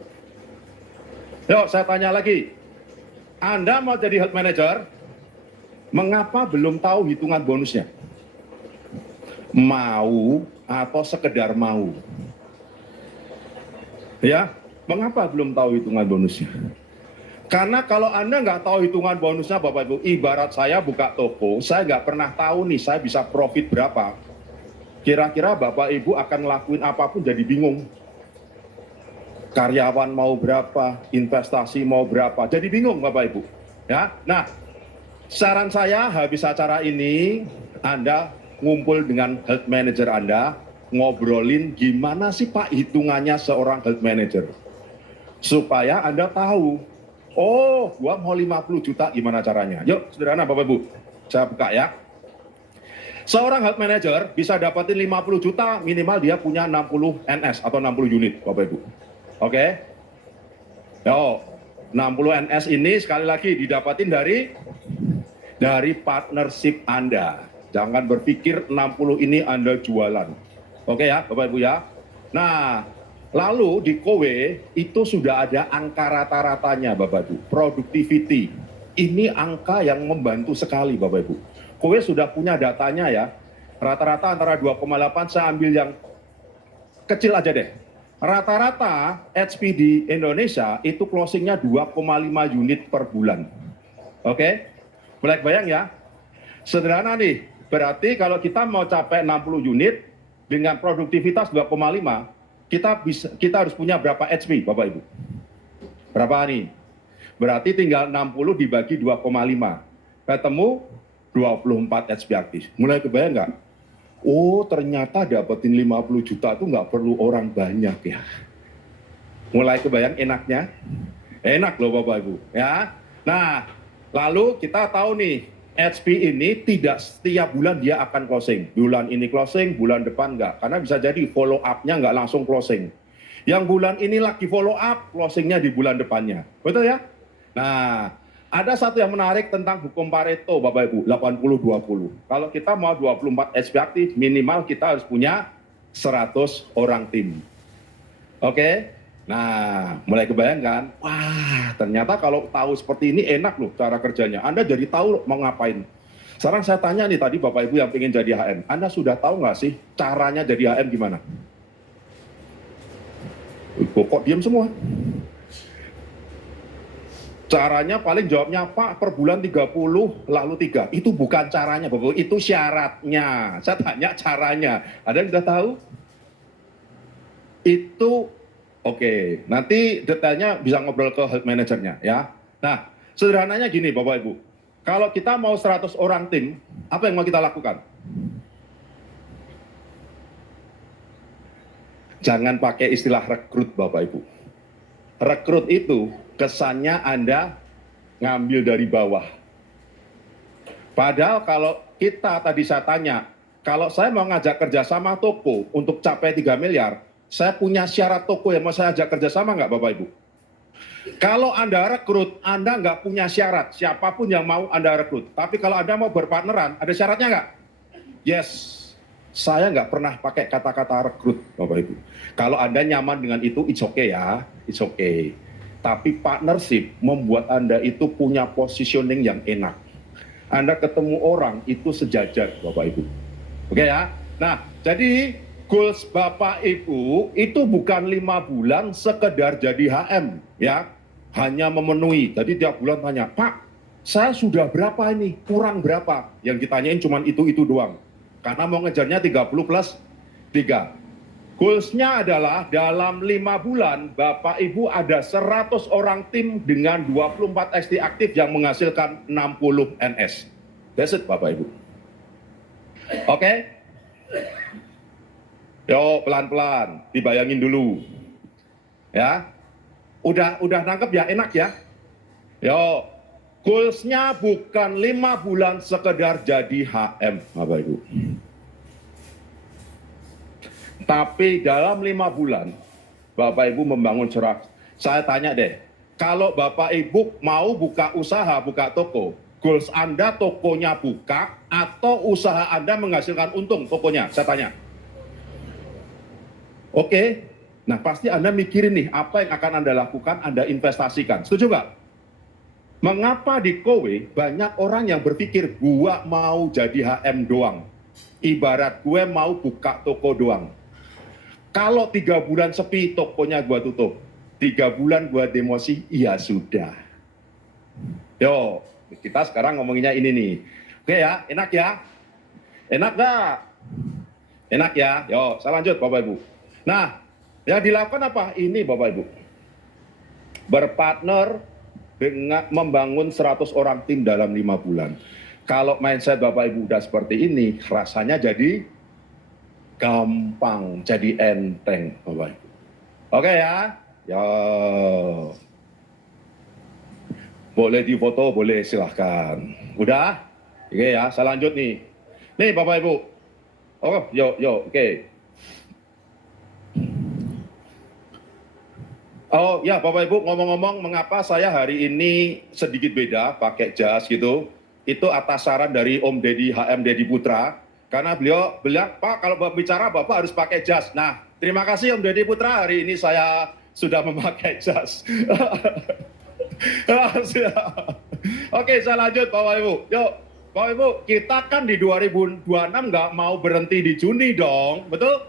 Yuk, saya tanya lagi. Anda mau jadi health manager, mengapa belum tahu hitungan bonusnya? Mau atau sekedar mau? Ya, mengapa belum tahu hitungan bonusnya? Karena kalau Anda nggak tahu hitungan bonusnya, Bapak Ibu, ibarat saya buka toko, saya nggak pernah tahu nih saya bisa profit berapa. Kira-kira Bapak Ibu akan ngelakuin apapun jadi bingung. Karyawan mau berapa, investasi mau berapa, jadi bingung Bapak Ibu. Ya, nah, saran saya habis acara ini, Anda ngumpul dengan health manager Anda, ngobrolin gimana sih Pak hitungannya seorang health manager. Supaya Anda tahu, oh, gua mau 50 juta gimana caranya. Yuk, sederhana Bapak Ibu. Saya buka ya. Seorang health manager bisa dapatin 50 juta, minimal dia punya 60 NS atau 60 unit Bapak Ibu. Oke? Yo, 60 NS ini sekali lagi didapatin dari partnership Anda. Jangan berpikir 60 ini Anda jualan. Oke ya, Bapak Ibu ya. Nah, lalu di Kowe itu sudah ada angka rata-ratanya Bapak Ibu. Productivity. Ini angka yang membantu sekali Bapak Ibu. Kowe sudah punya datanya ya. Rata-rata antara 2,8, saya ambil yang kecil aja deh. Rata-rata HP di Indonesia itu closingnya 2,5 unit per bulan. Oke? Mulai bayang ya? Sederhana nih, berarti kalau kita mau capai 60 unit dengan produktivitas 2,5, kita harus punya berapa HP Bapak Ibu? Berapa nih? Berarti tinggal 60 dibagi 2,5. Ketemu 24 HP aktif. Mulai kebayang nggak? Oh, ternyata dapetin 50 juta itu nggak perlu orang banyak ya. Mulai kebayang enaknya? Enak loh Bapak Ibu ya. Nah, lalu kita tahu nih, HP ini tidak setiap bulan dia akan closing. Bulan ini closing, bulan depan nggak. Karena bisa jadi follow up-nya nggak langsung closing. Yang bulan ini lagi follow up, closingnya di bulan depannya. Betul ya? Nah, ada satu yang menarik tentang hukum Pareto, Bapak Ibu, 80-20. Kalau kita mau 24 HP aktif, minimal kita harus punya 100 orang tim. Oke? Nah, mulai kebayang kan? Wah, ternyata kalau tahu seperti ini enak loh cara kerjanya. Anda jadi tahu mau ngapain. Sekarang saya tanya nih tadi Bapak Ibu yang ingin jadi HM. Anda sudah tahu nggak sih caranya jadi HM gimana? Kok diam semua? Caranya paling jawabnya Pak per bulan 30 lalu 3. Itu bukan caranya Bapak, itu syaratnya. Saya tanya caranya. Ada yang sudah tahu? Itu oke. Nanti detailnya bisa ngobrol ke health manajernya ya. Nah, sederhananya gini Bapak Ibu. Kalau kita mau 100 orang tim, apa yang mau kita lakukan? Jangan pakai istilah rekrut Bapak Ibu. Rekrut itu kesannya Anda ngambil dari bawah. Padahal kalau kita tadi saya tanya, kalau saya mau ngajak kerjasama toko untuk capai 3 miliar, saya punya syarat toko yang mau saya ajak kerjasama nggak Bapak Ibu? Kalau Anda rekrut, Anda nggak punya syarat, siapapun yang mau Anda rekrut. Tapi kalau Anda mau berpartneran, ada syaratnya nggak? Yes, saya nggak pernah pakai kata-kata rekrut Bapak Ibu. Kalau Anda nyaman dengan itu, it's okay ya, it's okay. Tapi partnership membuat Anda itu punya positioning yang enak. Anda ketemu orang itu sejajar Bapak Ibu. Oke ya? Nah, jadi goals Bapak Ibu itu bukan 5 bulan sekedar jadi HM ya. Hanya memenuhi. Jadi tiap bulan tanya, Pak, saya sudah berapa ini? Kurang berapa? Yang ditanyain cuma itu doang. Karena mau ngejarnya 30 plus 3. Goals-nya adalah dalam 5 bulan Bapak Ibu ada 100 orang tim dengan 24 XT aktif yang menghasilkan 60 NS. That's it Bapak Ibu. Oke? Yo, pelan-pelan, dibayangin dulu. Ya. Udah nangkep ya, enak ya? Yo, goals-nya bukan 5 bulan sekedar jadi HM Bapak Ibu. Tapi dalam 5 bulan, Bapak Ibu membangun cerah. Saya tanya deh, kalau Bapak Ibu mau buka usaha, buka toko, goals Anda tokonya buka atau usaha Anda menghasilkan untung tokonya? Saya tanya. Oke, nah pasti Anda mikirin nih, apa yang akan Anda lakukan, Anda investasikan. Setuju nggak? Mengapa di Kowe banyak orang yang berpikir, gua mau jadi HM doang. Ibarat gue mau buka toko doang. Kalau 3 bulan sepi, tokonya gua tutup. 3 bulan gua demosi, iya sudah. Yo, kita sekarang ngomonginnya ini nih. Oke ya, enak ya? Enak gak? Enak ya? Yo, saya lanjut Bapak Ibu. Nah, yang dilakukan apa? Ini Bapak Ibu. Berpartner dengan membangun 100 orang tim dalam 5 bulan. Kalau mindset Bapak Ibu udah seperti ini, rasanya jadi gampang, jadi enteng Bapak Ibu. Oke ya? Ya. Boleh difoto, boleh silahkan. Udah? Oke ya, saya lanjut nih. Nih Bapak Ibu. Oh, oke. Oh ya Bapak Ibu, ngomong-ngomong mengapa saya hari ini sedikit beda pakai jas gitu. Itu atas saran dari Om Deddy HM Deddy Putra. Karena beliau bilang, Pak kalau bicara Bapak harus pakai jas. Nah, terima kasih Om Deddy Putra, hari ini saya sudah memakai jas. Oke, saya lanjut Bapak Ibu. Yuk, Bapak Ibu, kita kan di 2026 nggak mau berhenti di Juni dong, betul?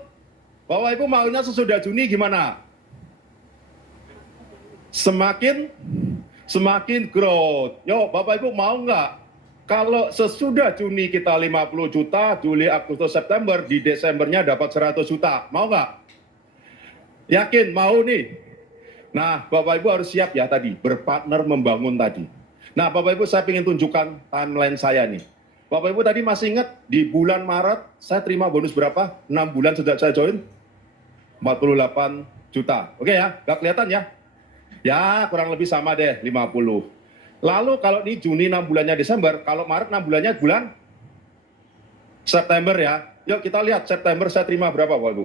Bapak Ibu maunya sesudah Juni gimana? Semakin growth. Yo, Bapak Ibu mau nggak? Kalau sesudah Juni kita 50 juta, Juli, Agustus, September, di Desembernya dapat 100 juta. Mau nggak? Yakin? Mau nih? Nah, Bapak Ibu harus siap ya tadi, berpartner membangun tadi. Nah, Bapak Ibu saya ingin tunjukkan timeline saya nih. Bapak Ibu tadi masih ingat, di bulan Maret saya terima bonus berapa? 6 bulan sejak saya join? 48 juta. Oke ya, nggak kelihatan ya? Ya, kurang lebih sama deh, 50. Lalu kalau di Juni 6 bulannya Desember, kalau Maret 6 bulannya bulan September ya. Yuk kita lihat September saya terima berapa Bapak Ibu.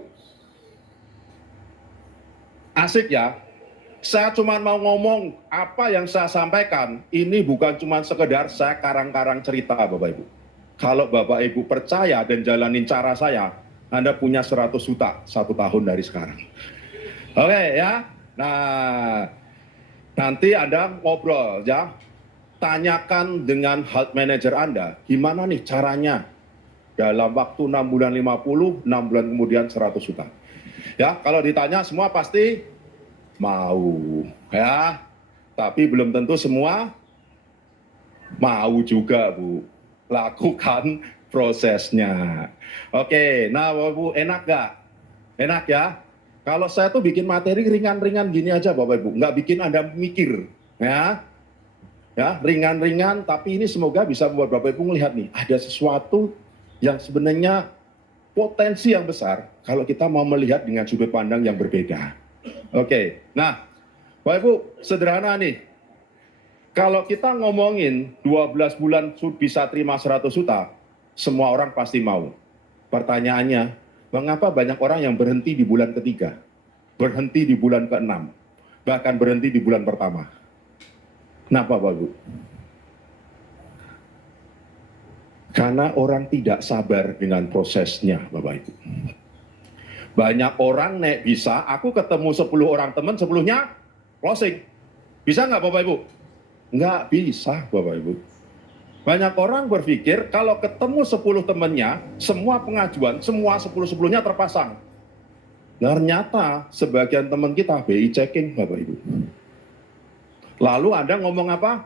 Asik ya. Saya cuma mau ngomong apa yang saya sampaikan, ini bukan cuma sekedar saya karang-karang cerita Bapak Ibu. Kalau Bapak Ibu percaya dan jalanin cara saya, Anda punya 100 juta 1 tahun dari sekarang. Oke ya. Nah, nanti Anda ngobrol ya. Tanyakan dengan health manager Anda, gimana nih caranya dalam waktu 6 bulan 50, 6 bulan kemudian 100 juta. Ya, kalau ditanya semua pasti mau, ya. Tapi belum tentu semua mau juga, Bu. Lakukan prosesnya. Oke, nah Bapak Ibu, enak gak? Enak ya? Kalau saya tuh bikin materi ringan-ringan gini aja Bapak Ibu, nggak bikin Anda mikir, ya. Ya, ringan-ringan, tapi ini semoga bisa membuat Bapak Ibu melihat nih, ada sesuatu yang sebenarnya potensi yang besar kalau kita mau melihat dengan sudut pandang yang berbeda. Oke, nah Bapak Ibu, sederhana nih, kalau kita ngomongin 12 bulan bisa terima 100 juta, semua orang pasti mau. Pertanyaannya, mengapa banyak orang yang berhenti di bulan ketiga, berhenti di bulan ke-6, bahkan berhenti di bulan pertama? Kenapa Bapak Ibu? Karena orang tidak sabar dengan prosesnya Bapak Ibu. Banyak orang nek bisa, aku ketemu 10 orang teman, 10-nya closing. Bisa nggak Bapak Ibu? Nggak bisa Bapak Ibu. Banyak orang berpikir kalau ketemu 10 temannya, semua pengajuan, semua 10-10-nya terpasang. Ternyata sebagian teman kita BI checking Bapak Ibu. Lalu Anda ngomong apa?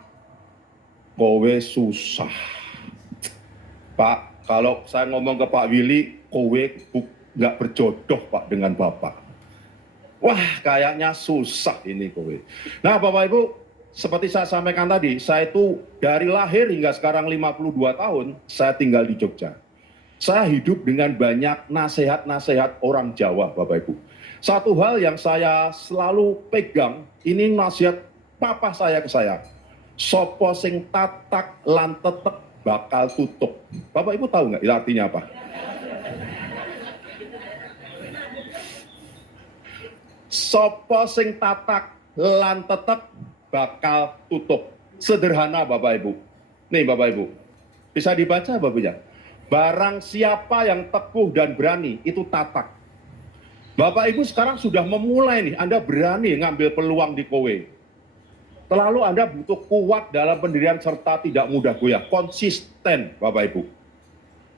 Kowe susah. Pak, kalau saya ngomong ke Pak Willy, kowe nggak berjodoh Pak dengan Bapak. Wah, kayaknya susah ini kowe. Nah Bapak Ibu, seperti saya sampaikan tadi, saya itu dari lahir hingga sekarang 52 tahun, saya tinggal di Jogja. Saya hidup dengan banyak nasihat-nasihat orang Jawa Bapak Ibu. Satu hal yang saya selalu pegang, ini nasihat papa saya ke saya, sopo sing tatak lan tetek bakal tutup. Bapak Ibu tahu nggak artinya apa? Sopo sing tatak lan tetep bakal tutup. Sederhana Bapak Ibu. Nih Bapak Ibu, bisa dibaca Bapak Ibu ya. Barang siapa yang teguh dan berani itu tatak. Bapak Ibu sekarang sudah memulai nih, Anda berani ngambil peluang di kowe. Terlalu Anda butuh kuat dalam pendirian serta tidak mudah goyah, konsisten Bapak Ibu.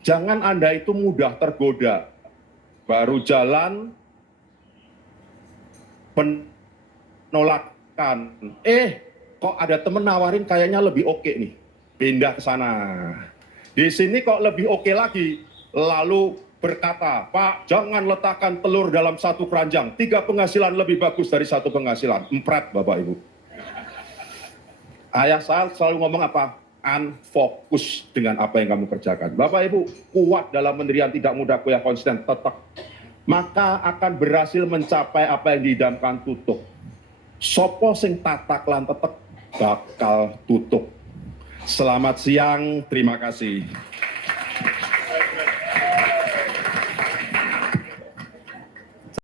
Jangan Anda itu mudah tergoda. Baru jalan penolakan. Kok ada temen nawarin kayaknya lebih oke nih. Pindah ke sana. Di sini kok lebih oke lagi. Lalu berkata, Pak, jangan letakkan telur dalam satu keranjang. 3 penghasilan lebih bagus dari 1 penghasilan. Empret Bapak Ibu. Ayah saya selalu ngomong apa? Unfokus dengan apa yang kamu kerjakan. Bapak Ibu, kuat dalam pendirian tidak mudah goyah konsisten, tetap. Maka akan berhasil mencapai apa yang diidamkan tutup. Sopo sing tatak lan tetep bakal tutup. Selamat siang, terima kasih.